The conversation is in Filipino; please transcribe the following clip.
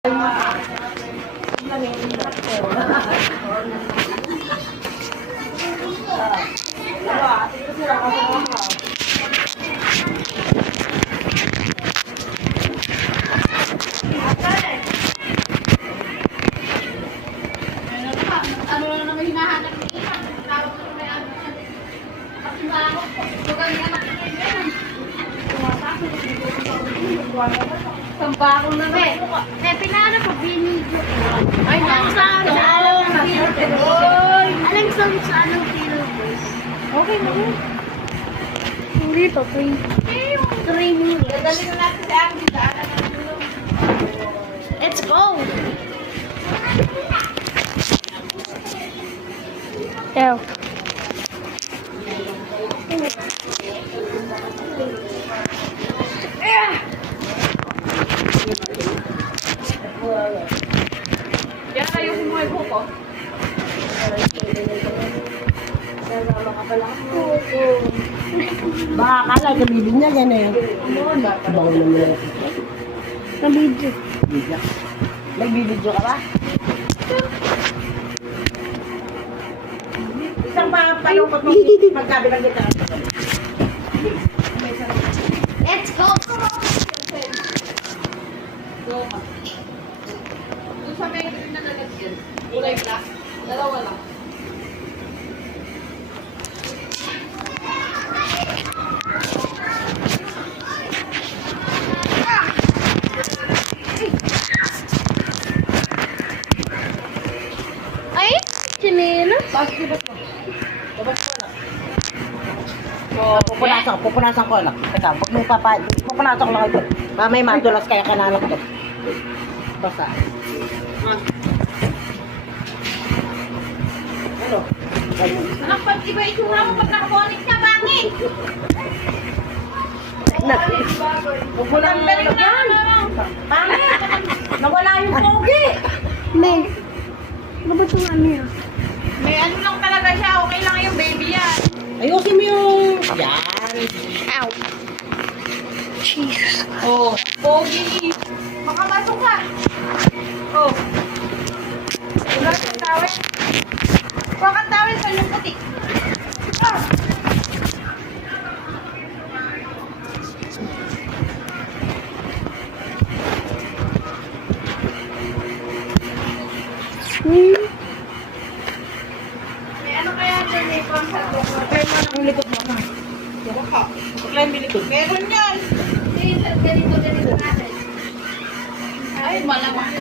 Ano na naman hinahanap ni Ina? Tawag ko na yan. Kasi ba ako, bukan niya nakikinig. Sambakong na ba eh. Pinana po, binidyo. Ay, saan? Alang sa anong kilobus? Okay na yun. Hindi pa, 3 minutes. Dadali na natin sa akin. Let's go! Ew. Yan na yung humuhay ko ko. Baka akala gamitin niya yan eh. Bangon naman yan. Nabidyo. Nagbibidyo ka ba? Isang palungkot mo magkabilang kita. Let's go! Doon sa may green na lalagyan. Kulay black. Dalawa lang. Ay, sinila. Basket mo. Tabas ko na. Pupunasan ko lang. Teka, huwag mong pupunasan ko lang ito. May madulas kaya kananak to. Basta. Ano? Anak, pag iba itsura mo, pag nakabonik ka, bangit! Huwag mo lang yan. Pangit! Nawala yung pogi! May, ano ba itong ano yun? May ano lang talaga siya. Okay lang yung baby yan. Ayusin mo yung... Yan. Ow! Jesus. Oh, pogi. Makamasok ka. Oh. Wala kang tawin. Huwag kang tawin sa yung puti. Ah. Hmm.